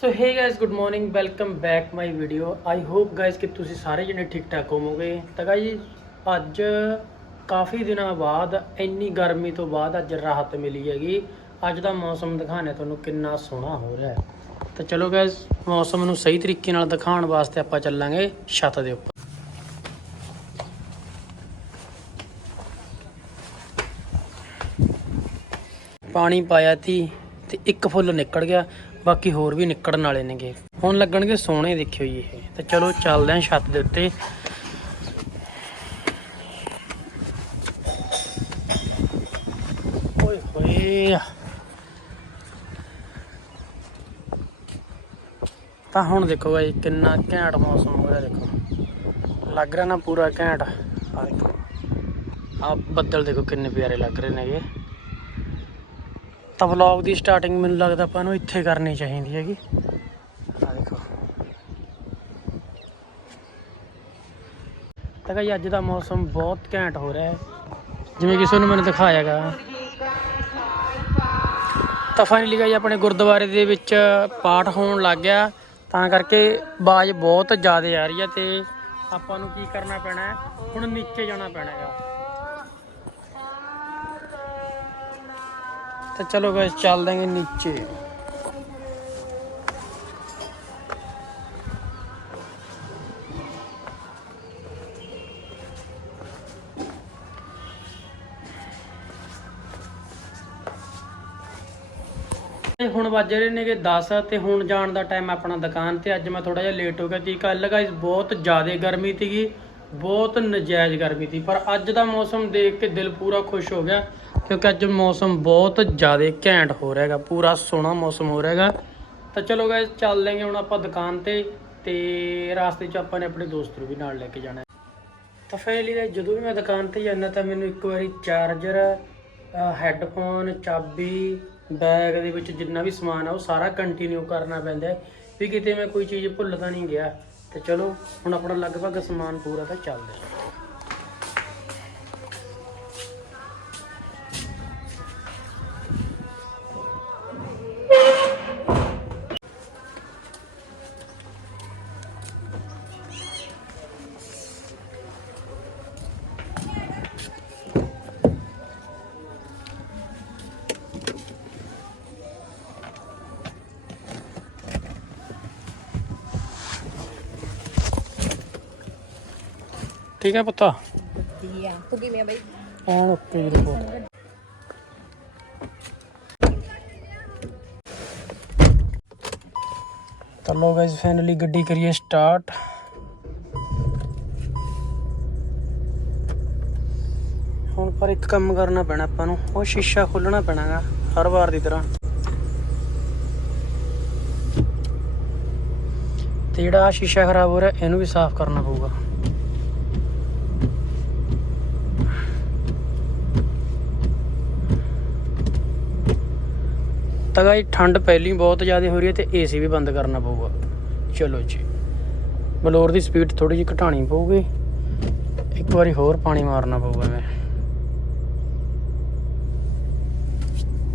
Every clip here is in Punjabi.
So hey guys good morning welcome back my video I hope guys ਕਿ ਤੁਸੀਂ ਸਾਰੇ ਜਣੇ ਠੀਕ ਠਾਕ ਹੋਵੋਗੇ। ਤਾਂ ਗਾਇਸ ਅੱਜ ਕਾਫੀ ਦਿਨਾਂ ਬਾਅਦ, ਇੰਨੀ ਗਰਮੀ ਤੋਂ ਬਾਅਦ ਅੱਜ ਰਾਹਤ ਮਿਲੀ ਹੈਗੀ। ਅੱਜ ਦਾ ਮੌਸਮ ਦਿਖਾਣੇ ਤੁਹਾਨੂੰ ਕਿੰਨਾ ਸੋਹਣਾ ਹੋ ਰਿਹਾ ਹੈ। ਤਾਂ ਚਲੋ ਗਾਇਸ ਮੌਸਮ ਨੂੰ ਸਹੀ ਤਰੀਕੇ ਨਾਲ ਦਿਖਾਉਣ ਵਾਸਤੇ ਆਪਾਂ ਚੱਲਾਂਗੇ ਛੱਤ ਦੇ ਉੱਪਰ। ਪਾਣੀ ਪਾਇਆ ਤੀ ਤੇ ਇੱਕ ਫੁੱਲ ਨਿਕਲ ਗਿਆ। ਬਾਕੀ ਹੋਰ ਵੀ ਨਿਕਲਣ ਵਾਲੇ ਨੇਗੇ। ਹੁਣ ਲੱਗਣਗੇ ਸੋਹਣੇ, ਦੇਖਿਓ ਜੀ ਇਹ। ਤੇ ਚਲੋ ਚੱਲਦੇ ਆਂ ਛੱਤ ਦੇ ਉੱਤੇ। ਓਏ ਹੋਏ। ਤਾਂ ਹੁਣ ਦੇਖੋ ਬਾਈ, ਕਿੰਨਾ ਘੈਂਟ ਮੌਸਮ ਹੋ ਰਿਹਾ ਦੇਖੋ। ਲੱਗ ਰਿਹਾ ਨਾ ਪੂਰਾ ਘੈਂਟ। ਆ ਦੇਖੋ। ਆ ਬੱਦਲ ਦੇਖੋ ਕਿੰਨੇ ਪਿਆਰੇ ਲੱਗ ਰਹੇ ਨੇਗੇ। ਤਾਂ ਵਲੌਗ ਦੀ ਸਟਾਰਟਿੰਗ ਮੈਨੂੰ ਲੱਗਦਾ ਆਪਾਂ ਨੂੰ ਇੱਥੇ ਕਰਨੀ ਚਾਹੀਦੀ ਹੈਗੀ। ਆ ਦੇਖੋ। ਤਾਂ ਕਹੀ ਅੱਜ ਦਾ ਮੌਸਮ ਬਹੁਤ ਘੈਂਟ ਹੋ ਰਿਹਾ ਹੈ। ਜਿਵੇਂ ਕਿ ਤੁਹਾਨੂੰ ਮੈਨੂੰ ਦਿਖਾਇਆਗਾ। ਤਾਂ ਫਾਈਨਲੀ ਗਾਈ ਆਪਣੇ ਗੁਰਦੁਆਰੇ ਦੇ ਵਿੱਚ ਪਾਠ ਹੋਣ ਲੱਗ ਗਿਆ। ਤਾਂ ਕਰਕੇ ਬਾਜ ਬਹੁਤ ਜ਼ਿਆਦਾ ਆ ਰਹੀ ਹੈ ਤੇ ਆਪਾਂ ਨੂੰ ਕੀ ਕਰਨਾ ਪੈਣਾ ਹੈ? ਹੁਣ ਨੀਚੇ ਜਾਣਾ ਪੈਣਾ ਹੈਗਾ। ਤਾਂ ਚਲੋ ਗਾਇਸ, ਚੱਲ ਦਾਂਗੇ ਨੀਚੇ। ਹੁਣ ਵੱਜ ਰਹੇ ਨੇਗੇ 10 ਤੇ ਹੁਣ ਜਾਣ ਦਾ ਟਾਈਮ ਆਪਣਾ ਦੁਕਾਨ ਤੇ, ਅੱਜ ਮੈਂ ਥੋੜਾ ਜਿਹਾ ਲੇਟ ਹੋ ਗਿਆ ਸੀ ਕੱਲ ਗਾਇਸ ਬਹੁਤ ਜ਼ਿਆਦਾ ਗਰਮੀ ਸੀਗੀ, ਬਹੁਤ ਨਜਾਇਜ਼ ਗਰਮੀ ਸੀ। ਪਰ ਅੱਜ ਦਾ ਮੌਸਮ ਦੇਖ ਕੇ ਦਿਲ ਪੂਰਾ ਖੁਸ਼ ਹੋ ਗਿਆ। ਕਿਉਂਕਿ ਅੱਜ ਮੌਸਮ ਬਹੁਤ ਜ਼ਿਆਦਾ ਘੈਂਟ ਹੋ ਰਿਹਾ ਹੈਗਾ, ਪੂਰਾ ਸੋਹਣਾ ਮੌਸਮ ਹੋ ਰਿਹਾ ਹੈਗਾ। ਤਾਂ ਚਲੋ ਗਾਇਸ ਚੱਲ ਲੈਂਗੇ ਹੁਣ ਆਪਾਂ ਦੁਕਾਨ ਤੇ ਤੇ ਰਾਸਤੇ 'ਚ ਆਪਾਂ ਨੇ ਆਪਣੇ ਦੋਸਤ ਨੂੰ ਵੀ ਨਾਲ ਲੈ ਕੇ ਜਾਣਾ ਤਾਂ ਫਾਈਨਲੀ ਗਾਇਸ ਜਦੋਂ ਵੀ ਮੈਂ ਦੁਕਾਨ ਤੇ ਜਾਂਦਾ ਤਾਂ ਮੈਨੂੰ ਇੱਕ ਵਾਰੀ ਚਾਰਜਰ ਹੈੱਡਫੋਨ ਚਾਬੀ ਬੈਗ ਦੇ ਵਿੱਚ ਜਿੰਨਾ ਵੀ ਸਮਾਨ ਆ ਉਹ ਸਾਰਾ ਕੰਟੀਨਿਊ ਕਰਨਾ ਪੈਂਦਾ ਵੀ ਕਿਤੇ ਮੈਂ ਕੋਈ ਚੀਜ਼ ਭੁੱਲ ਤਾਂ ਨਹੀਂ ਗਿਆ। ਤੇ ਚਲੋ ਹੁਣ ਆਪਣਾ ਲਗਭਗ ਸਮਾਨ ਪੂਰਾ ਤਾਂ ਚੱਲਦਾ ਠੀਕ ਹੈ ਪੁੱਤਾ? ਵਧੀਆ। ਤੂੰ ਕਿਵੇਂ ਆ ਬਈ? ਐਨ ਓਕੇ ਦੀ ਰਿਪੋਰਟ ਤਾਂ ਲੋ ਗਾਇਸ ਫਾਈਨਲੀ ਗੱਡੀ ਕਰੀਏ ਸਟਾਰਟ ਹੁਣ ਪਰ ਇੱਕ ਕੰਮ ਕਰਨਾ ਪੈਣਾ ਆਪਾਂ ਨੂੰ ਉਹ ਸ਼ੀਸ਼ਾ ਖੋਲਣਾ ਪੈਣਾਗਾ ਹਰ ਵਾਰ ਦੀ ਤਰ੍ਹਾਂ। ਤੇ ਜਿਹੜਾ ਆਹ ਸ਼ੀਸ਼ਾ ਖਰਾਬ ਹੋ ਰਿਹਾ ਇਹਨੂੰ ਵੀ ਸਾਫ਼ ਕਰਨਾ ਪਊਗਾ। ਤਾਂ ਗਾਈ ਠੰਡ ਪਹਿਲੀ ਬਹੁਤ ਜ਼ਿਆਦਾ ਹੋ ਰਹੀ ਹੈ ਤੇ ਏਸੀ ਵੀ ਬੰਦ ਕਰਨਾ ਪਊਗਾ। ਚਲੋ ਜੀ। ਬਲੋਰ ਦੀ ਸਪੀਡ ਥੋੜੀ ਜਿਹੀ ਘਟਾਣੀ ਪਊਗੀ। ਇੱਕ ਵਾਰੀ ਹੋਰ ਪਾਣੀ ਮਾਰਨਾ ਪਊਗਾ ਮੈਂ।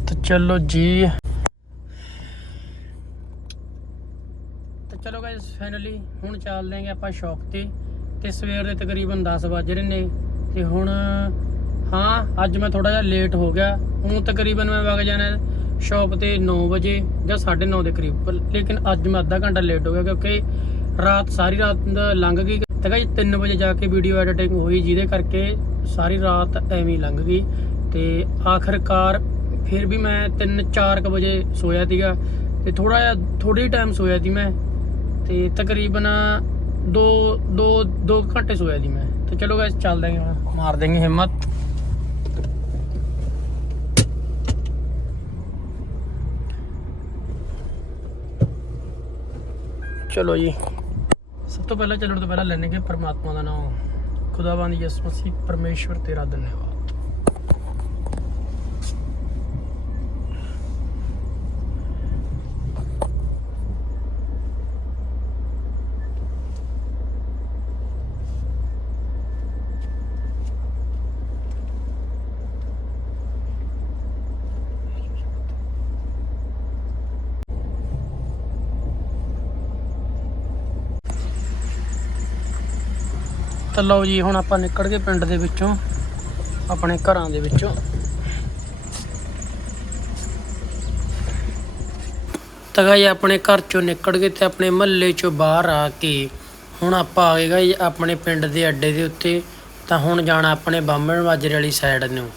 ਤਾਂ ਚਲੋ ਜੀ। ਤਾਂ ਚਲੋ ਗਾਇਸ ਫਾਈਨਲੀ ਹੁਣ ਚੱਲ ਆਂਗੇ ਆਪਾਂ ਸ਼ੌਪ ਤੇ। ਤੇ ਸਵੇਰ ਦੇ ਤਕਰੀਬਨ 10 ਵੱਜ ਰਹੇ ਨੇ। ਤੇ ਹੁਣ, ਹਾਂ, ਅੱਜ ਮੈਂ ਥੋੜਾ ਜਿਹਾ ਲੇਟ ਹੋ ਗਿਆ। ਹੁਣ ਤਕਰੀਬਨ ਮੈਂ ਵਗ ਜਾਣਾ। ਸ਼ਾਪ ਤੇ 9 ਵਜੇ ਜਾਂ 9:30 ਦੇ ਕਰੀਬ। ਲੇਕਿਨ ਅੱਜ ਮੈਂ ਅੱਧਾ ਘੰਟਾ ਲੇਟ ਹੋ ਗਿਆ ਕਿਉਂਕਿ ਰਾਤ ਸਾਰੀ ਰਾਤ ਲੰਘ ਗਈ। ਤੇ ਜੀ 3 ਵਜੇ ਜਾ ਕੇ ਵੀਡੀਓ ਐਡੀਟਿੰਗ ਹੋਈ, ਜਿਹਦੇ ਕਰਕੇ ਸਾਰੀ ਰਾਤ ਐਵੇਂ ਲੰਘ ਗਈ। ਤੇ ਆਖਰਕਾਰ ਫਿਰ ਵੀ ਮੈਂ 3-4 ਵਜੇ ਸੋਇਆ ਸੀਗਾ ਤੇ ਥੋੜਾ ਜਿਹਾ ਥੋੜੀ ਟਾਈਮ ਸੋਇਆ ਸੀ ਮੈਂ। ਤੇ ਤਕਰੀਬਨ 2 2 2 ਘੰਟੇ ਸੋਇਆ ਸੀ ਮੈਂ। ਤੇ ਚਲੋ ਗਾਇਸ ਚੱਲਦੇ ਹਾਂ। ਮਾਰ ਦੇਂਗੇ ਹਿੰਮਤ। ਚਲੋ ਜੀ। ਸਭ ਤੋਂ ਪਹਿਲਾਂ ਚੱਲਣ ਤੋਂ ਪਹਿਲਾਂ ਲੈਣੇ ਕਿ ਪਰਮਾਤਮਾ ਦਾ ਨਾਮ। ਖੁਦਾਵੰਦ ਯਿਸੂ ਮਸੀਹ, ਪਰਮੇਸ਼ਵਰ ਤੇਰਾ ਧੰਨਵਾਦ। ਤਾਂ ਲਓ ਜੀ, ਹੁਣ ਆਪਾਂ ਨਿਕਲ ਗਏ ਪਿੰਡ ਦੇ ਵਿੱਚੋਂ, ਆਪਣੇ ਘਰਾਂ ਦੇ ਵਿੱਚੋਂ। ਤਾਂ ਗਾਈ ਆਪਣੇ ਘਰ ਚੋਂ ਨਿਕਲ ਗਏ ਤੇ ਆਪਣੇ ਮਹੱਲੇ ਚੋਂ ਬਾਹਰ ਆ ਕੇ ਹੁਣ ਆਪਾਂ ਆ ਗਏ ਗਾਈ ਆਪਣੇ ਪਿੰਡ ਦੇ ਅੱਡੇ ਦੇ ਉੱਤੇ। ਤਾਂ ਹੁਣ ਜਾਣਾ ਆਪਣੇ ਬਾਹਮਣ ਮਾਜਰੇ ਵਾਲੀ ਸਾਈਡ ਨੂੰ।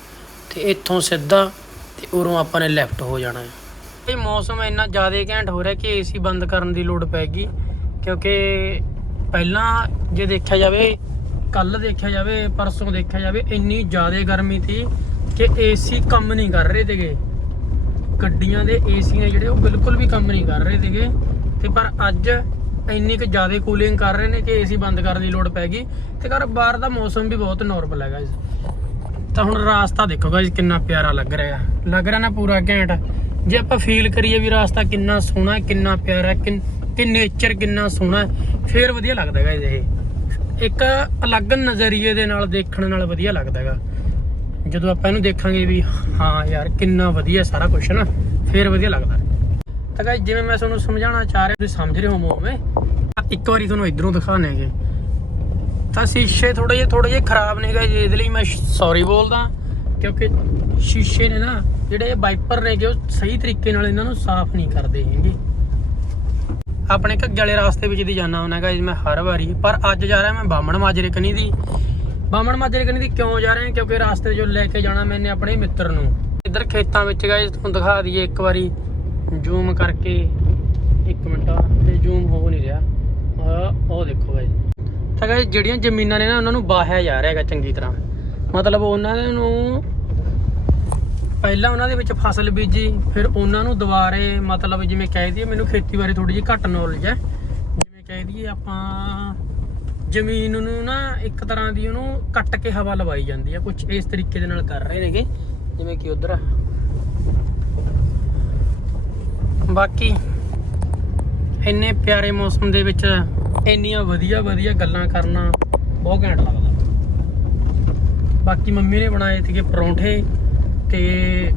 ਤੇ ਇੱਥੋਂ ਸਿੱਧਾ ਤੇ ਉਰੋਂ ਆਪਾਂ ਨੇ ਲੈਫਟ ਹੋ ਜਾਣਾ ਹੈ। ਇਹ ਮੌਸਮ ਇੰਨਾ ਜ਼ਿਆਦਾ ਘੈਂਟ ਹੋ ਰਿਹਾ ਕਿ ਏਸੀ ਬੰਦ ਕਰਨ ਦੀ ਲੋੜ ਪੈ ਗਈ। ਕਿਉਂਕਿ ਪਹਿਲਾਂ ਜੇ ਦੇਖਿਆ ਜਾਵੇ ਕੱਲ ਦੇਖਿਆ ਜਾਵੇ ਪਰਸੋਂ ਦੇਖਿਆ ਜਾਵੇ ਇੰਨੀ ਜ਼ਿਆਦਾ ਗਰਮੀ ਸੀ ਕਿ ਏਸੀ ਕੰਮ ਨਹੀਂ ਕਰ ਰਹੇ ਤੇਗੇ ਗੱਡੀਆਂ ਦੇ ਏਸੀ ਨੇ ਜਿਹੜੇ ਉਹ ਬਿਲਕੁਲ ਵੀ ਕੰਮ ਨਹੀਂ ਕਰ ਰਹੇ ਸੀਗੇ। ਤੇ ਪਰ ਅੱਜ ਇੰਨੀ ਕੁ ਜ਼ਿਆਦਾ ਕੂਲਿੰਗ ਕਰ ਰਹੇ ਨੇ ਕਿ ਏਸੀ ਬੰਦ ਕਰਨ ਦੀ ਲੋੜ ਪੈ ਗਈ। ਤੇ ਘਰ ਬਾਹਰ ਦਾ ਮੌਸਮ ਵੀ ਬਹੁਤ ਨਾਰਮਲ ਹੈਗਾ ਜੀ। ਤਾਂ ਹੁਣ ਰਾਸਤਾ ਦੇਖੋ ਗਾਇਸ ਕਿੰਨਾ ਪਿਆਰਾ ਲੱਗ ਰਿਹਾ। ਲੱਗ ਰਿਹਾ ਨਾ ਪੂਰਾ ਘੈਂਟ। ਜੇ ਆਪਾਂ ਫੀਲ ਕਰੀਏ ਵੀ ਰਾਸਤਾ ਕਿੰਨਾ ਸੋਹਣਾ ਕਿੰਨਾ ਪਿਆਰਾ ਕਿ ਨੇਚਰ ਕਿੰਨਾ ਸੋਹਣਾ ਹੈ, ਫੇਰ ਵਧੀਆ ਲੱਗਦਾ ਗਾਇਸ ਇਹ। ਇੱਕ ਅਲੱਗ ਨਜ਼ਰੀਏ ਦੇ ਨਾਲ ਦੇਖਣ ਨਾਲ ਵਧੀਆ ਲੱਗਦਾ ਹੈਗਾ। ਜਦੋਂ ਆਪਾਂ ਇਹਨੂੰ ਦੇਖਾਂਗੇ ਵੀ ਹਾਂ ਯਾਰ ਕਿੰਨਾ ਵਧੀਆ ਸਾਰਾ ਕੁਝ ਨਾ, ਫੇਰ ਵਧੀਆ ਲੱਗਦਾ। ਤਾਂ ਗਾਇਸ ਜਿਵੇਂ ਮੈਂ ਤੁਹਾਨੂੰ ਸਮਝਾਉਣਾ ਚਾਹ ਰਿਹਾ, ਤੁਸੀਂ ਸਮਝ ਰਹੇ ਹੋ ਹੋਵੋਗੇ ਇੱਕ ਵਾਰੀ ਤੁਹਾਨੂੰ ਇਧਰੋਂ ਦਿਖਾਣੇਗੇ ਤਾਂ ਸ਼ੀਸ਼ੇ ਥੋੜੇ ਜਿਹੇ ਥੋੜੇ ਜਿਹੇ ਖਰਾਬ ਨੇ ਗਏ ਇਹਦੇ ਲਈ ਮੈਂ ਸੌਰੀ ਬੋਲਦਾ। ਕਿਉਂਕਿ ਸ਼ੀਸ਼ੇ ਨੇ ਨਾ ਜਿਹੜੇ ਵਾਈਪਰ ਨੇਗੇ ਉਹ ਸਹੀ ਤਰੀਕੇ ਨਾਲ ਇਹਨਾਂ ਨੂੰ ਸਾਫ਼ ਨਹੀਂ ਕਰਦੇ ਹੈਗੇ। ਆਪਣੇ ਘੱਗੇ ਵਾਲੇ ਰਾਸਤੇ ਵਿੱਚ ਦੀ ਜਾਣਾ ਹੁੰਦਾ ਗਾਇਸ ਮੈਂ ਹਰ ਵਾਰੀ। ਪਰ ਅੱਜ ਜਾ ਰਿਹਾ ਮੈਂ ਬਾਮਣ ਮਾਜਰੇ ਕਨੀ ਦੀ। ਬਾਮਣ ਮਾਜਰੇ ਕਨੀ ਦੀ ਕਿਉਂ ਜਾ ਰਿਹਾ ਕਿਉਂਕਿ ਰਾਸਤੇ ਜੋ ਲੈ ਕੇ ਜਾਣਾ ਮੈਨੇ ਆਪਣੇ ਮਿੱਤਰ ਨੂੰ। ਇੱਧਰ ਖੇਤਾਂ ਵਿੱਚ ਗਾਇਸ ਤੁਹਾਨੂੰ ਦਿਖਾ ਦਈਏ ਇੱਕ ਵਾਰੀ। ਜ਼ੂਮ ਕਰਕੇ ਇੱਕ ਮਿੰਟ ਤੇ ਜ਼ੂਮ ਹੋ ਨਹੀਂ ਰਿਹਾ। ਉਹ ਦੇਖੋ ਗਾਇਸ ਤਾਂ ਗਾਇਸ ਜਿਹੜੀਆਂ ਜ਼ਮੀਨਾਂ ਨੇ ਨਾ, ਉਹਨਾਂ ਨੂੰ ਬਾਹਿਆ ਜਾ ਰਿਹਾ ਹੈਗਾ ਚੰਗੀ ਤਰ੍ਹਾਂ। ਮਤਲਬ ਉਹਨਾਂ ਨੂੰ ਪਹਿਲਾਂ ਉਹਨਾਂ ਦੇ ਵਿੱਚ ਫਸਲ ਬੀਜੀ, ਫਿਰ ਉਹਨਾਂ ਨੂੰ ਦੁਬਾਰੇ ਮਤਲਬ ਜਿਵੇਂ ਕਹਿ ਦਈਏ ਮੈਨੂੰ ਖੇਤੀ ਬਾਰੇ ਥੋੜੀ ਜਿਹੀ ਘੱਟ ਨੌਲੇਜ ਹੈ। ਜਿਵੇਂ ਕਹਿ ਦਈਏ ਆਪਾਂ ਜ਼ਮੀਨ ਨੂੰ ਨਾ ਇੱਕ ਤਰ੍ਹਾਂ ਦੀ ਉਹਨੂੰ ਕੱਟ ਕੇ ਹਵਾ ਲਵਾਈ ਜਾਂਦੀ ਹੈ ਕੁਝ ਇਸ ਤਰੀਕੇ ਦੇ ਨਾਲ ਕਰ ਰਹੇ ਨੇਗੇ, ਜਿਵੇਂ ਕਿ ਉਧਰ। ਬਾਕੀ ਇੰਨੇ ਪਿਆਰੇ ਮੌਸਮ ਦੇ ਵਿੱਚ ਇੰਨੀਆਂ ਵਧੀਆ ਵਧੀਆ ਗੱਲਾਂ ਕਰਨਾ ਬਹੁਤ ਘੈਂਟ ਲੱਗਦਾ। ਬਾਕੀ ਮੰਮੀ ਨੇ ਬਣਾਏ ਸੀਗੇ ਪਰੌਂਠੇ। ਤੇ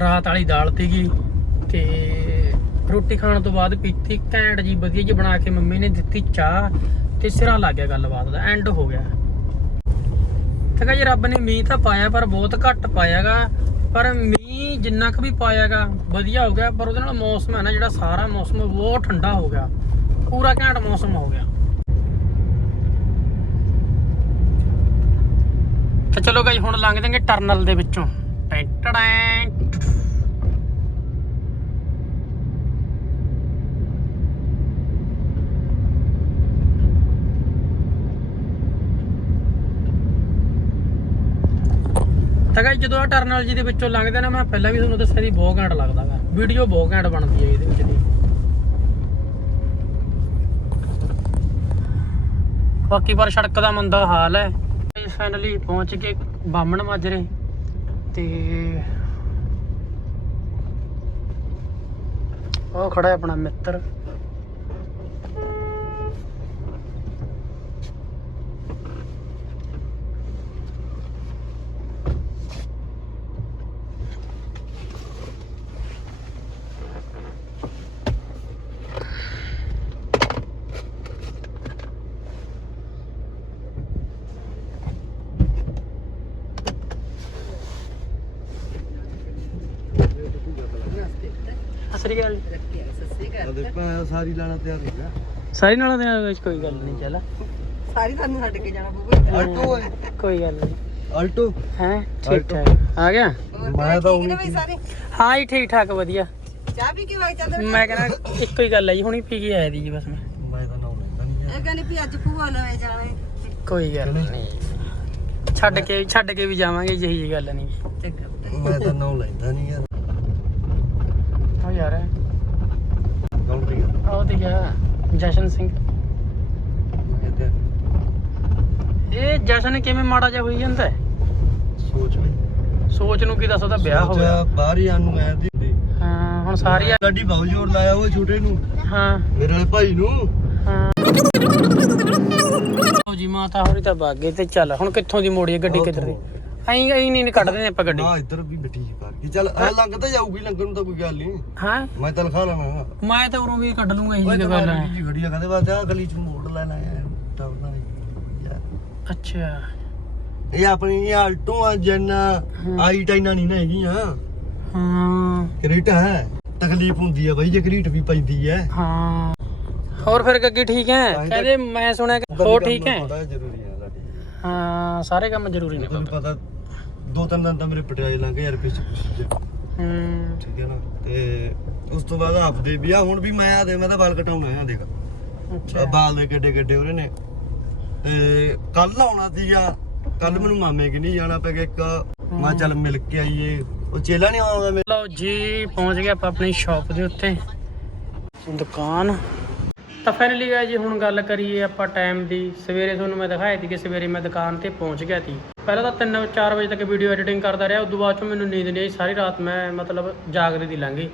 ਰਾਤ ਵਾਲੀ ਦਾਲ ਤੀਗੀ ਤੇ ਰੋਟੀ ਖਾਣ ਤੋਂ ਬਾਅਦ ਪੀਤੀ, ਘੈਂਟ ਜੀ, ਵਧੀਆ ਜੀ, ਬਣਾ ਕੇ ਮੰਮੀ ਨੇ ਦਿੱਤੀ ਚਾਹ ਤੇ ਸਿਰਾ ਲੱਗ ਗਿਆ ਗੱਲਬਾਤ ਦਾ ਐਂਡ ਹੋ ਗਿਆ। ਤੇ ਕਹਾਂ ਜੀ, ਰੱਬ ਨੇ ਮੀਂਹ ਤਾਂ ਪਾਇਆ, ਪਰ ਬਹੁਤ ਘੱਟ ਪਾਇਆਗਾ, ਪਰ ਮੀਂਹ ਜਿੰਨਾ ਕੁ ਵੀ ਪਾਇਆਗਾ, ਵਧੀਆ ਹੋ ਗਿਆ, ਪਰ ਉਹਦੇ ਨਾਲ ਮੌਸਮ ਹੈ ਨਾ, ਜਿਹੜਾ ਸਾਰਾ ਮੌਸਮ ਬਹੁਤ ਠੰਡਾ ਹੋ ਗਿਆ। ਪੂਰਾ ਘੈਂਟ ਮੌਸਮ ਹੋ ਗਿਆ। ਤਾਂ ਚਲੋ ਗਾਈ, ਹੁਣ ਲੰਘ ਜਾਵਾਂਗੇ ਟਰਨਲ ਦੇ ਵਿੱਚੋਂ। ਟੈਂ ਤਾਂ ਗਾਈ, ਜਦੋਂ ਆ ਟਰਨਲ ਜੀ ਦੇ ਵਿੱਚੋਂ ਲੰਘਦੇ ਨਾ, ਮੈਂ ਪਹਿਲਾਂ ਵੀ ਤੁਹਾਨੂੰ ਦੱਸਿਆ ਸੀ, ਬਹੁਤ ਘੈਂਟ ਲੱਗਦਾਗਾ ਵੀਡੀਓ ਬਹੁਤ ਘੈਂਟ ਬਣਦੀ ਹੈ ਇਹਦੇ ਵਿੱਚ ਦੀ। ਬਾਕੀ ਪਰ ਸੜਕ ਦਾ ਮੰਦਾ ਹਾਲ ਹੈ। ਫਾਈਨਲੀ ਪਹੁੰਚ ਕੇ ਬਾਮਣ ਮਾਜਰੇ ਤੇ ਉਹ ਖੜਾ ਆਪਣਾ ਮਿੱਤਰ। ਦੇਖੋ ਸਾਰੀ ਲਾਣਾ ਤਿਆਰ ਹੋ ਗਿਆ ਸਾਰੀ ਨਾਲਾਂ ਦੇ ਵਿੱਚ ਕੋਈ ਗੱਲ ਨਹੀਂ ਚੱਲ। ਸਾਰੀ ਤੁਹਾਨੂੰ ਛੱਡ ਕੇ ਜਾਣਾ ਪਊਗਾ। ਆਲਟੋ ਓਏ ਕੋਈ ਗੱਲ ਨਹੀਂ। ਆਲਟੋ ਹੈ? ਠੀਕ ਠਾਕ। ਆ ਗਿਆ? ਮੈਂ ਤਾਂ ਨੇ ਬਈ ਸਾਰੇ? ਹਾਂ ਜੀ ਠੀਕ ਠਾਕ ਵਧੀਆ। ਚਾਹ ਪੀ ਕੇ ਵਾਈ ਚੱਲਦੇ ਮੈਂ ਕਹਿੰਦਾ ਇੱਕੋ ਹੀ ਗੱਲ ਹੈ ਜੀ ਹੁਣੀ ਪੀ ਕੇ ਆਇਆ ਦੀ ਜੀ ਬਸ ਮੈਂ। ਮੈਂ ਤਾਂ ਨਾਉ ਲੈਂਦਾ ਨਹੀਂ ਇਹ ਕਹਿੰਦੇ ਵੀ ਅੱਜ ਭੂਆ ਲਵੇ ਜਾਣਾ ਕੋਈ ਗੱਲ ਨਹੀਂ। ਛੱਡ ਕੇ ਛੱਡ ਕੇ ਵੀ ਜਾਵਾਂਗੇ ਜਿਹੀ ਜੀ ਗੱਲ ਨਹੀਂ। ਚੰਗਾ। ਮੈਂ ਤਾਂ ਨਾਉ ਲੈਂਦਾ ਨਹੀਂ ਯਾਰ ਕੌਣ ਗਿਆ ਉਹ ਤੇ ਗਿਆ ਜਸ਼ਨ ਸਿੰਘ। ਇਹ ਜਸ਼ਨ ਕਿਵੇਂ ਮਾੜਾ ਜਿਹਾ ਹੋਈ ਜਾਂਦਾ? ਹੈ? ਸੋਚ ਵੀ ਸੋਚ ਨੂੰ ਕੀ ਦੱਸ ਉਹਦਾ ਵਿਆਹ ਹੋ ਗਿਆ ਬਾਹਰ ਹੀ ਆਉਣ ਨੂੰ ਆਇਆ ਸੀ ਹਾਂ ਹੁਣ ਸਾਰੀ ਗੱਡੀ ਬਹੁਤ ਜ਼ੋਰ ਲਾਇਆ ਉਹ ਛੋਟੇ ਨੂੰ। ਹਾਂ। ਮੇਰੇ ਵਾਲੇ ਭਾਈ ਨੂੰ। ਹਾਂ। ਲਓ ਜੀ ਮਾਤਾ ਹੋਰੀ ਤਾਂ ਬਾਗੇ ਤੇ ਚੱਲ। ਹੁਣ ਕਿੱਥੋਂ ਦੀ ਮੋੜੀ ਹੈ ਗੱਡੀ ਕਿੱਧਰ ਦੀ? ਐਂ ਐਂ ਨਹੀਂ ਕੱਢਦੇ ਨੇ ਆਪਾਂ ਗੱਡੀ। ਨਾ ਇੱਧਰ ਵੀ ਬਿੱਟੀ ਜੀ ਪਾਰ ਕੀ ਚੱਲ ਆ ਲੰਘ ਤਾਂ ਜਾਊਗੀ ਲੰਘਣ ਨੂੰ ਤਾਂ ਕੋਈ ਗੱਲ ਨਹੀਂ। ਹਾਂ। ਮੈਂ ਤਾਂ ਲਿਖਾ ਲੈਣਾ ਮੈਂ ਤਾਂ ਉਰੋਂ ਵੀ ਕੱਢ ਲੂੰਗਾ ਇਹੀ ਓਏ ਜੀ ਤਾਂ ਗੱਲ। ਹੈ ਗੱਡੀ ਜੀ ਖੜੀ ਆ ਕਹਿੰਦੇ ਬਾਅਦ ਆ ਗਲੀ ਚ ਮੋੜ ਲੈਣਾ ਹੈ ਤਾਂ ਉਹਨਾਂ ਨੇ ਅੱਛਾ। ਇਹ ਆਪਣੀ ਆਲਟੋ ਆ ਜਨ ਆਈ ਟਾਈਨਾ ਨਹੀਂ ਨਾ ਹੈਗੀਆਂ। ਹਾਂ। ਕ੍ਰੀਟ ਹੈ ਤਕਲੀਫ ਹੁੰਦੀ ਆ ਬਾਈ ਜੇ ਕ੍ਰੀਟ ਵੀ ਪੈਂਦੀ ਹੈ। ਹਾਂ। ਹੋਰ ਫਿਰ ਗੱਗੀ ਠੀਕ ਹੈ? ਤਾਂ ਹੀ ਤਾਂ- ਕਹਿੰਦੇ ਮੈਂ ਸੁਣਿਆ ਕਿ ਹੋ ਠੀਕ ਹੈ? ਬੜਾ ਜ਼ਰੂਰੀ ਆ ਸਾਡੀ। ਹਾਂ ਸਾਰੇ ਕੰਮ ਜ਼ਰੂਰੀ ਨੇ ਤੁਹਾਨੂੰ ਬਾਬਾ ਪਤਾ ਦੋ ਤਿੰਨ ਦਿਨ ਤਾਂ ਮੇਰੇ ਪਟਿਆਲੇ ਲੰਘ ਯਾਰ ਪਿੱਛੇ ਪਿੱਛੇ ਹੂੰ। ਠੀਕ ਹੈ ਨਾ? ਤੇ ਉਸ ਤੋਂ ਬਾਅਦ ਆਪਦੇ ਵੀ ਆ ਹੁਣ ਵੀ ਮੈਂ ਆ ਦੇ ਮੈਂ ਤਾਂ ਵਾਲ ਕਟਾਉਣਾ ਆ ਦੇਖ। ਅੱਛਾ। ਬਾਲ ਦੇ ਗੱਡੇ ਗੱਡੇ ਉਹਦੇ ਨੇ। ਤੇ ਕੱਲ ਆਉਣਾ ਸੀਗਾ ਕੱਲ ਮੈਨੂੰ ਮਾਮੇ ਕਿ ਨਹੀਂ ਜਾਣਾ ਪਿਆ ਇੱਕ। ਮੈਂ ਚੱਲ ਮਿਲ ਕੇ ਆਈਏ। ਉਹ ਚੇਲਾ ਨਹੀਂ ਆਉਂਦਾ ਮੇਰੇ ਲਓ ਜੀ ਪਹੁੰਚ ਗਏ ਆਪਾਂ ਆਪਣੀ ਸ਼ਾਪ ਦੇ ਉੱਤੇ। ਦੁਕਾਨ। ਫਾਈਨਲੀ ਗਾਇ ਜੀ, ਹੁਣ ਗੱਲ ਕਰੀਏ ਆਪਾਂ ਟਾਈਮ ਦੀ। ਸਵੇਰੇ ਤੁਹਾਨੂੰ ਮੈਂ ਦਿਖਾਇਆ ਸੀ ਕਿ ਸਵੇਰੇ ਮੈਂ ਦੁਕਾਨ ਤੇ ਪਹੁੰਚ ਗਿਆ ਸੀ। ਪਹਿਲਾਂ ਤਾਂ 3-4 ਵਜੇ ਤੱਕ ਵੀਡੀਓ ਐਡੀਟਿੰਗ ਕਰਦਾ ਰਿਹਾ, ਉਦੋਂ ਬਾਅਦ ਚੋਂ ਮੈਨੂੰ ਨੀਂਦ ਨਹੀਂ ਆਈ, ਸਾਰੀ ਰਾਤ ਮੈਂ ਮਤਲਬ ਜਾਗਦੇ ਦੀ ਲੰਘੀ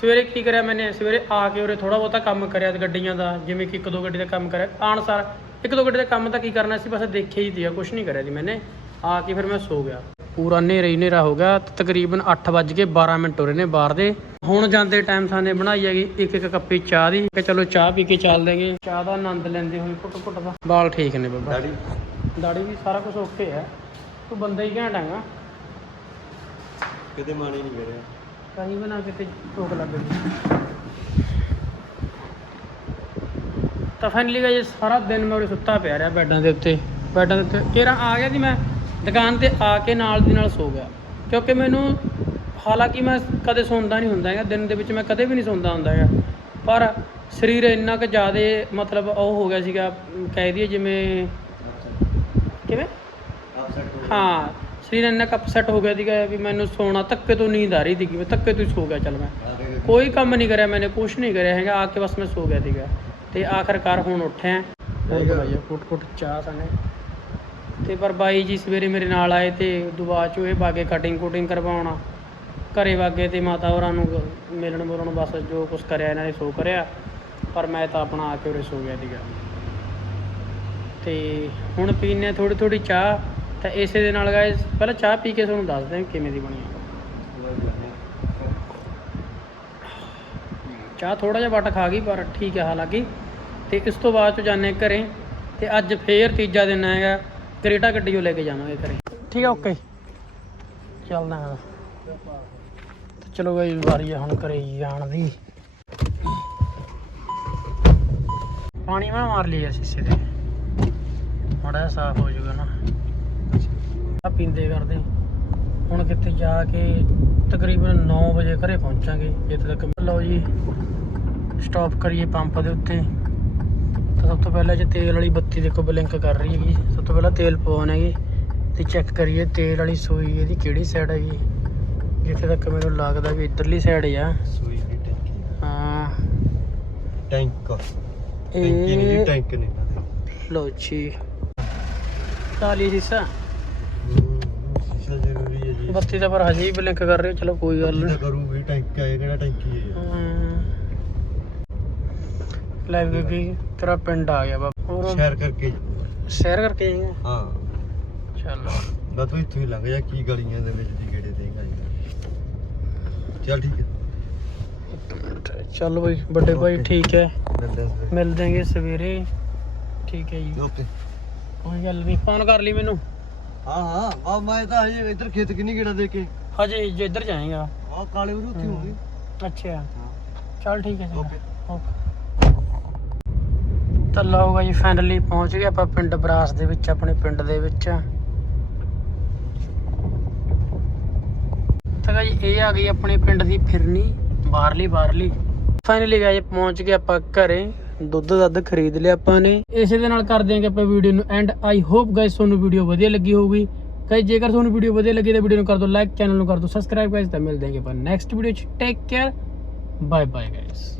ਸਵੇਰੇ ਕੀ ਕਰਿਆ ਮੈਨੇ? ਸਵੇਰੇ ਆ ਕੇ ਉਰੇ ਥੋੜਾ ਬਹੁਤਾ ਕੰਮ ਕਰਿਆ ਗੱਡੀਆਂ ਦਾ, ਜਿਵੇਂ ਕਿ ਇੱਕ ਦੋ ਗੱਡੀ ਦਾ ਕੰਮ ਕਰਿਆ। ਆਉਣ ਸਾਰ ਇੱਕ ਦੋ ਗੱਡੀ ਦਾ ਕੰਮ ਤਾਂ ਕੀ ਕਰਨਾ ਸੀ, ਬਸ ਦੇਖਿਆ ਹੀ ਸੀਗਾ ਕੁਝ ਨਹੀਂ ਕਰਿਆ ਜੀ ਮੈਨੇ। ਆ ਕੇ ਫਿਰ ਮੈਂ ਸੋ ਗਿਆ। ਪੂਰਾ ਹਨੇਰਾ ਹੀ ਹਨੇਰਾ ਹੋ ਗਿਆ। ਤਕਰੀਬਨ 8 ਵੱਜ ਕੇ 12 ਮਿੰਟ ਹੋ ਰਹੇ ਨੇ ਬਾਹਰ ਦੇ। ਹੁਣ ਜਾਂਦੇ ਟਾਈਮ ਸਾਨੇ ਬਣਾਈ ਹੈਗੀ ਇੱਕ ਇੱਕ ਕੱਪੀ ਚਾਹ ਦੀ। ਕਿ ਚਲੋ ਚਾਹ ਪੀ ਕੇ ਚੱਲ ਦੇਗੇ ਚਾਹ ਦਾ ਆਨੰਦ ਲੈਂਦੇ ਹੋਏ ਘੁੱਟ ਘੁੱਟ ਦਾ। ਬਾਲ ਠੀਕ ਨੇ ਬਾਬਾ। ਡੈਡੀ? ਦਾੜੀ ਵੀ ਸਾਰਾ ਕੁਝ ਓਕੇ ਹੈ ਤੂੰ ਬੰਦਾ ਹੀ ਘੈਂਟ ਹੈਗਾ। ਕਿਤੇ ਮਾਣੀ ਨਹੀਂ ਕਰਿਆ ਕਹੀਂ ਵੀ ਨਾ ਕਿਤੇ ਟੋਕ ਲੱਗ ਗਈ ਤਾਂ ਫਾਈਨਲੀ ਗਾਇਸ ਸਾਰਾ ਦਿਨ ਮੈਂ ਉਰੇ ਸੁੱਤਾ ਪਿਆ ਰਿਹਾ ਬੈੱਡਾਂ ਦੇ ਉੱਤੇ। ਬੈੱਡਾਂ ਦੇ ਉੱਤੇ ਕਿਹੜਾ ਆ ਗਿਆ ਸੀ ਮੈਂ? ਦੁਕਾਨ ਤੇ ਆ ਕੇ ਨਾਲ ਦੀ ਨਾਲ ਸੋ ਗਿਆ। ਕਿਉਂਕਿ ਮੈਨੂੰ ਹਾਲਾਂਕਿ ਮੈਂ ਕਦੇ ਸੌਂਦਾ ਨਹੀਂ ਹੁੰਦਾ ਹੈਗਾ ਦਿਨ ਦੇ ਵਿੱਚ ਮੈਂ ਕਦੇ ਵੀ ਨਹੀਂ ਸੌਂਦਾ ਹੁੰਦਾ ਹੈਗਾ। ਪਰ ਸਰੀਰ ਇੰਨਾ ਕੁ ਜ਼ਿਆਦੇ ਮਤਲਬ ਉਹ ਹੋ ਗਿਆ ਸੀਗਾ ਕਹਿ ਦਈਏ ਜਿਵੇਂ ਕਿਵੇਂ? ਹਾਂ ਸਰੀਰ ਇੰਨਾ ਕੁ ਅਪਸੈਟ ਹੋ ਗਿਆ ਸੀਗਾ ਵੀ ਮੈਨੂੰ ਸੋਣਾ ਧੱਕੇ ਤੋਂ ਨੀਂਦ ਆ ਰਹੀ ਸੀਗੀ ਮੈਂ ਧੱਕੇ ਤੋਂ ਹੀ ਸੋ ਗਿਆ ਚੱਲ ਮੈਂ। ਕੋਈ ਕੰਮ ਨਹੀਂ ਕਰਿਆ ਮੈਨੇ ਕੁਝ ਨਹੀਂ ਕਰਿਆ ਹੈਗਾ ਆ ਕੇ ਬਸ ਮੈਂ ਸੋ ਗਿਆ ਸੀਗਾ। ਤੇ ਆਖਰਕਾਰ ਹੁਣ ਉੱਠਿਆ। ਹੋਰ ਦਵਾਈਆ ਕੁੱਟ ਕੁੱਟ ਚਾਹ ਸਾਨੇ। ਤੇ ਪਰ ਬਾਈ ਜੀ ਸਵੇਰੇ ਮੇਰੇ ਨਾਲ ਆਏ ਤੇ ਉਦੋਂ ਬਾਅਦ ਚੋਂ ਇਹ ਬਾਗੇ ਕਟਿੰਗ ਕੁਟਿੰਗ ਕਰਵਾਉਣਾ। ਘਰੇ ਵਾਗੇ ਤੇ ਮਾਤਾ ਹੋਰਾਂ ਨੂੰ ਗ- ਮਿਲਣ ਮੁਲਣ ਬਸ ਜੋ ਕੁਝ ਕਰਿਆ ਇਹਨਾਂ ਨੇ ਸੋ ਕਰਿਆ। ਪਰ ਮੈਂ ਤਾਂ ਆਪਣਾ ਆ ਕੇ ਉਰੇ ਸੋ ਗਿਆ ਸੀਗਾ। ਤੇ ਹੁਣ ਪੀਨੇ ਥੋੜੀ ਥੋੜੀ ਚਾਹ, ਤਾਂ ਇਸੇ ਦੇ ਨਾਲ ਗਾਇਸ ਪਹਿਲਾਂ ਚਾਹ ਪੀ ਕੇ ਤੁਹਾਨੂੰ ਦੱਸਦੇ ਹਾਂ ਕਿਵੇਂ ਦੀ ਬਣੀ ਹੈ ਚਾਹ ਥੋੜਾ ਜਿਹਾ ਵੱਟ ਖਾ ਗਈ, ਪਰ ਠੀਕ ਹੈ ਹਾਲਾਂਕਿ। ਤੇ ਇਸ ਤੋਂ ਬਾਅਦ ਚ ਜਾਣੇ ਘਰੇ, ਤੇ ਅੱਜ ਫੇਰ ਤੀਜਾ ਦਿਨ ਹੈਗਾ। ਕਰੇਟਾ ਗੱਡੀ ਉਹ ਲੈ ਕੇ ਜਾਵਾਂਗੇ ਘਰੇ। ਠੀਕ ਆ, ਓਕੇ। ਚੱਲਦਾ ਹਾਂ ਤੇ ਚਲੋ ਗਈ ਵਾਰੀ ਆ ਹੁਣ ਘਰੇ ਜਾਣ ਦੀ। ਪਾਣੀ ਮੈਂ ਮਾਰ ਲਿਆ ਸ਼ੀਸ਼ੇ ਤੇ। ਮਾੜਾ ਜਿਹਾ ਸਾਫ਼ ਹੋ ਜਾਊਗਾ ਨਾ। ਆ ਪੀਂਦੇ ਕਰਦੇ। ਹੁਣ ਕਿੱਥੇ ਜਾ ਕੇ ਤਕਰੀਬਨ 9 ਵਜੇ ਘਰੇ ਪਹੁੰਚਾਂਗੇ, ਜਿੱਥੇ ਤੱਕ ਲਓ ਜੀ ਸਟਾਪ ਕਰੀਏ ਪੰਪ ਦੇ ਉੱਤੇ। ਸਭ ਤੋਂ ਪਹਿਲਾਂ ਜੇ ਤੇਲ ਵਾਲੀ ਬੱਤੀ ਦੇਖੋ ਬਲਿੰਕ ਕਰ ਰਹੀ ਹੈਗੀ। ਸਭ ਤੋਂ ਪਹਿਲਾਂ ਤੇਲ ਪਵਾਉਣਾ ਹੈਗੀ। ਤੇ ਚੈੱਕ ਕਰੀਏ ਤੇਲ ਵਾਲੀ ਸੂਈ ਇਹਦੀ ਕਿਹੜੀ ਸਾਈਡ ਹੈਗੀ। ਜਿੱਥੇ ਤੱਕ ਮੈਨੂੰ ਲੱਗਦਾ ਵੀ ਇਧਰਲੀ ਸਾਈਡ ਆ। ਸੂਈ ਦੀ ਟੈਂਕੀ। ਹਾਂ। ਟੈਂਕ। ਟੈਂਕੀ ਨਹੀਂ ਜੀ ਇਹ ਟੈਂਕ ਨਹੀਂ ਲਓ ਜੀ। ਚਾਲੀ ਹਿੱਸਾ ਸ਼ੀਸ਼ਾ। ਜ਼ਰੂਰੀ ਹੈ ਜੀ। ਬੱਤੀ ਤਾਂ ਪਰ ਹਜੇ ਵੀ ਬਲਿੰਕ ਕਰ ਰਹੀ ਹੈ, ਚਲੋ ਕੋਈ ਗੱਲ ਨਹੀਂ। ਕਰੂਗੀ ਟੈਂਕ ਹੈ ਕਿਹੜਾ ਟੈਂਕੀ ਹੈ। ਲੈ ਵੀ ਤੇਰਾ ਪਿੰਡ ਆ ਗਿਆ ਬਾਬਾ। ਹੋਰ ਸ਼ੇਅਰ ਕਰਕੇ। ਸ਼ੇਅਰ ਕਰਕੇ ਆਏਗਾ ਹਾਂ। ਚਲੋ। ਬਸ ਤੂੰ ਇੱਥੋਂ ਹੀ ਲੰਘ ਜਾ ਕੀ ਗਲੀਆਂ ਦੇ ਵਿੱਚ ਦੀ ਗੇੜੇ ਦੇਗਾ ਚੱਲ ਠੀਕ ਹੈ। ਚੱਲ ਬਈ ਵੱਡੇ ਭਾਈ Okay. ਠੀਕ ਹੈ। ਮਿਲਦੇ ਹਾਂ ਫਿਰ। ਮਿਲ ਜਾਾਂਗੇ ਸਵੇਰੇ। ਠੀਕ ਹੈ ਜੀ। ਓਕੇ ਕੋਈ ਗੱਲ ਨਹੀਂ ਫੋਨ ਕਰ ਲਈ ਮੈਨੂੰ। ਹਾਂ ਹਾਂ। ਆ ਮੈਂ ਤਾਂ ਹਜੇ ਇੱਧਰ ਖੇਤ ਕਿੰਨੀ ਗੇੜਾ ਦੇ ਕੇ। ਹਜੇ ਜੇ ਇੱਧਰ ਜਾਏਗਾ। ਆ ਕਾਲੇ ਉਰੂ ਉੱਥੇ ਹੋਊਗੀ। ਅੱਛਾ। ਹਾਂ। ਚੱਲ ਠੀਕ ਹੈ ਜੀ। ਓਕੇ ਓਕੇ ਤਾਂ ਲਓ ਜੀ ਫਾਈਨਲੀ ਪਹੁੰਚ ਗਏ ਆਪਾਂ ਪਿੰਡ ਬਰਾਸ ਦੇ ਵਿੱਚ, ਆਪਣੇ ਪਿੰਡ ਦੇ ਵਿੱਚ। ਤਾਂ ਜੀ ਇਹ ਆ ਗਈ ਆਪਣੇ ਪਿੰਡ ਦੀ ਫਿਰਨੀ, ਬਾਹਰਲੀ ਬਾਹਰਲੀ। ਫਾਈਨਲੀ ਗਾਇਸ, ਪਹੁੰਚ ਗਏ ਆਪਾਂ ਘਰੇ, ਦੁੱਧ ਦੱਧ ਖਰੀਦ ਲਿਆ ਆਪਾਂ ਨੇ। ਇਸੇ ਦੇ ਨਾਲ ਕਰ ਦਿਆਂਗੇ ਆਪਾਂ ਵੀਡੀਓ ਨੂੰ ਐਂਡ ਆਈ ਹੋਪ ਗਾਇਸ ਤੁਹਾਨੂੰ ਵੀਡੀਓ ਵਧੀਆ ਲੱਗੀ ਹੋਊਗੀ। ਗਾਇਸ, ਜੇਕਰ ਤੁਹਾਨੂੰ ਵੀਡੀਓ ਵਧੀਆ ਲੱਗੀ ਤਾਂ ਵੀਡੀਓ ਨੂੰ ਕਰ ਦਿਓ ਲਾਈਕ ਚੈਨਲ ਨੂੰ ਕਰ ਦਿਓ ਸਬਸਕ੍ਰਾਈਬ ਗਾਇਸ, ਤਾਂ ਮਿਲਦੇ ਹਾਂ ਆਪਾਂ ਨੈਕਸਟ ਵੀਡੀਓ ਚ। Take care bye bye guys.